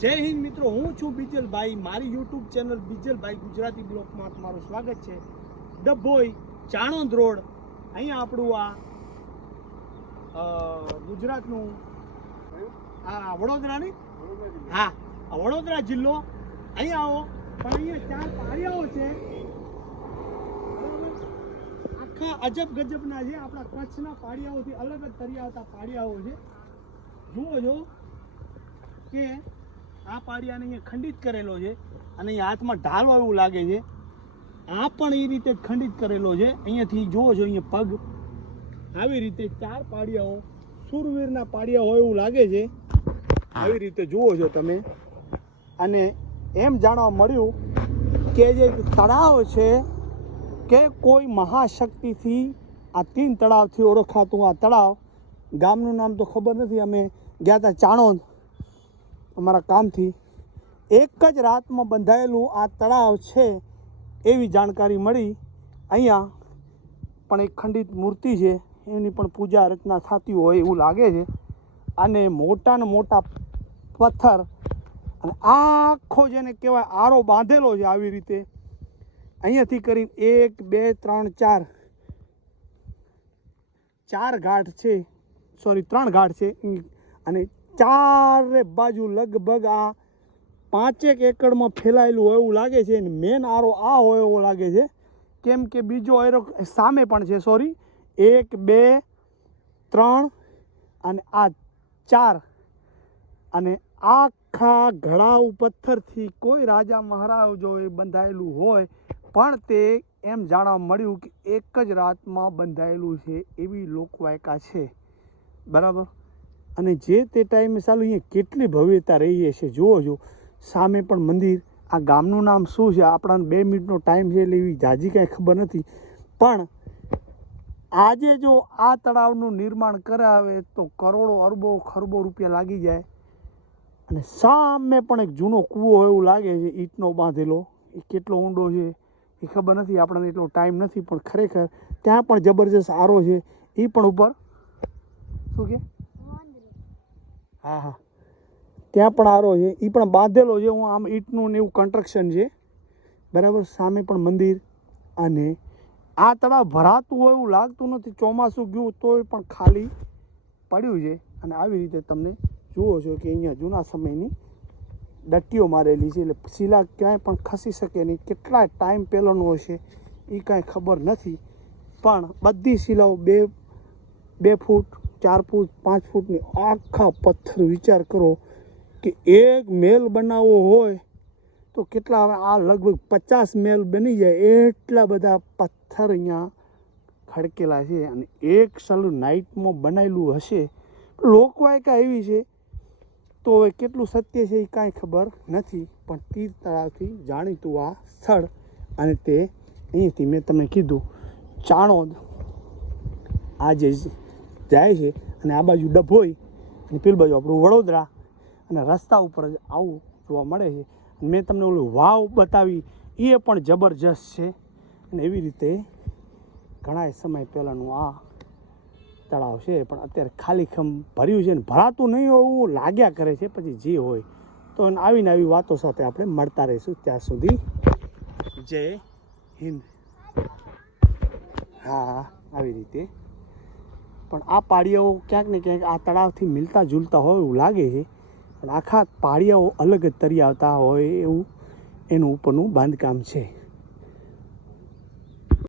જય હિન્દ મિત્રો, હું છું બીજલભાઈ. મારી યુટ્યુબ ચેનલ બીજલભાઈ ગુજરાતી બ્લોકમાં તમારું સ્વાગત છે. ડભોઈ ચાણંદ રોડ. અહીંયા આપણું આ ગુજરાતનું, આ વડોદરાની? હા વડોદરા જિલ્લો. અહીંયા આવો. પણ અહીંયા ચાર પારિયાઓ છે. આખા અજબ ગજબના છે આપણા કચ્છના પાડિયાઓથી અલગ જ તરી આવતા પાડિયાઓ છે. જુઓ જો કે આ પાડિયાને અહીંયા ખંડિત કરેલો છે અને અહીંયા હાથમાં ઢાલો એવું લાગે છે. આ પણ એ રીતે ખંડિત કરેલો છે. અહીંયાથી જોવો છો, અહીંયા પગ. આવી રીતે ચાર પાડિયાઓ, સુરવીરના પાડિયા હોય એવું લાગે છે. આવી રીતે જુઓ છો તમે. અને એમ જાણવા મળ્યું કે જે તળાવ છે કે કોઈ મહાશક્તિથી આ તીન તળાવથી ઓળખાતું આ તળાવ. ગામનું નામ તો ખબર નથી, અમે ગયા હતા ચાણોદ. અમારા કામથી એક જ રાતમાં બંધાયેલું આ તળાવ છે એવી જાણકારી મળી. અહીંયા પણ એક ખંડિત મૂર્તિ છે, એની પણ પૂજા રચના થતી હોય એવું લાગે છે. અને મોટા ને મોટા પથ્થર અને આખો જેને કહેવાય આરો બાંધેલો છે આવી રીતે. અહીંયાથી કરીને એક, બે, ત્રણ, ચાર ચાર ઘાટ છે. સોરી ત્રણ ઘાટ છે. અને ચારે બાજુ લગભગ આ પાંચેક એકડમાં ફેલાયેલું હોય એવું લાગે છે. અને મેન આરો આ હોય એવો લાગે છે. કેમ કે બીજો આરો સામે પણ છે સોરી એક, બે, ત્રણ અને આ ચાર. અને આખા ઘડાઉ પથ્થરથી કોઈ રાજા મહારાજો એ બંધાયેલું હોય, પણ તે એમ જાણવા મળ્યું કે એક જ રાતમાં બંધાયેલું છે એવી લોકવાયકા છે. બરાબર? અને જે તે ટાઈમે ચાલુ અહીંયા કેટલી ભવ્યતા રહી છે જુઓ જો સામે પણ મંદિર. આ ગામનું નામ શું છે? આપણાને બે મિનિટનો ટાઈમ છે એટલે એવી જાજી કાંઈ ખબર નથી. પણ આજે જો આ તળાવનું નિર્માણ કરાવે તો કરોડો, અરબો, ખરબો રૂપિયા લાગી જાય. અને સામે પણ એક જૂનો કૂવો એવું લાગે છે, ઈંટનો બાંધેલો. એ કેટલો ઊંડો છે, એ ખબર નથી. આપણને એટલો ટાઈમ નથી, પણ ખરેખર ત્યાં પણ જબરજસ્ત આરો છે. એ પણ ઉપર. શું કે? હા હા. ત્યાં પણ આરો છે. એ પણ બાંધેલો છે. હું આમ ઈંટનું ને એવું કન્સ્ટ્રક્શન છે. બરાબર? સામે પણ મંદિર અને આ તળાવ ભરાતું હોય એવું લાગતું નથી. ચોમાસું ગયું તોય પણ ખાલી પડ્યું છે. અને આવી રીતે તમને જુઓ છો કે અહીંયા જૂના સમયની ડટ્ટીઓ મારેલી છે. એટલે શિલા ક્યાંય પણ ખસી શકે નહીં. કેટલા ટાઈમ પહેલાંનો હશે એ કાંઈ ખબર નથી. પણ બધી શિલાઓ બે બે ફૂટ ચાર ફૂટ, પાંચ ફૂટની આખા પથ્થર વિચાર કરો કે એક મેલ બનાવવો હોય તો કેટલા આ લગભગ પચાસ મેલ બની જાય. એટલા બધા પથ્થર અહીંયા ખડકેલા છે અને એક સાલું નાઇટમાં બનાવેલું હશે. લોકવાયકા એવી છે. તો હવે કેટલું સત્ય છે એ કાંઈ ખબર નથી, પણ તીર તળાવથી જાણીતું આ સ્થળ અને તે અહીંથી મેં તમને કીધું. ચાણોદ. આ જે જાય છે અને આ બાજુ ડભોઈ અને પેલી બાજુ આપણું વડોદરા અને રસ્તા ઉપર જ આવું જોવા મળે છે. મેં તમને ઓલું વાવ બતાવી, એ પણ જબરજસ્ત છે. અને એવી રીતે ઘણા સમય પહેલાંનું આ તળાવ છે, પણ અત્યારે ખાલી ખમ ભર્યું છે ને ભરાતું નહીં હોવું, લાગ્યા કરે છે, પછી જે હોય. તો આવીને આવી વાતો સાથે આપણે મળતા રહીશું ત્યાં સુધી. જય હિન્દ. હા, આવી રીતે. પણ આ પાળિયાઓ ક્યાંક ને ક્યાંક આ તળાવથી મિલતા જુલતા હોય એવું લાગે છે. પણ આખા પાળિયાઓ અલગ જ તરી આવતા હોય એવું એનું ઉપરનું બાંધકામ છે.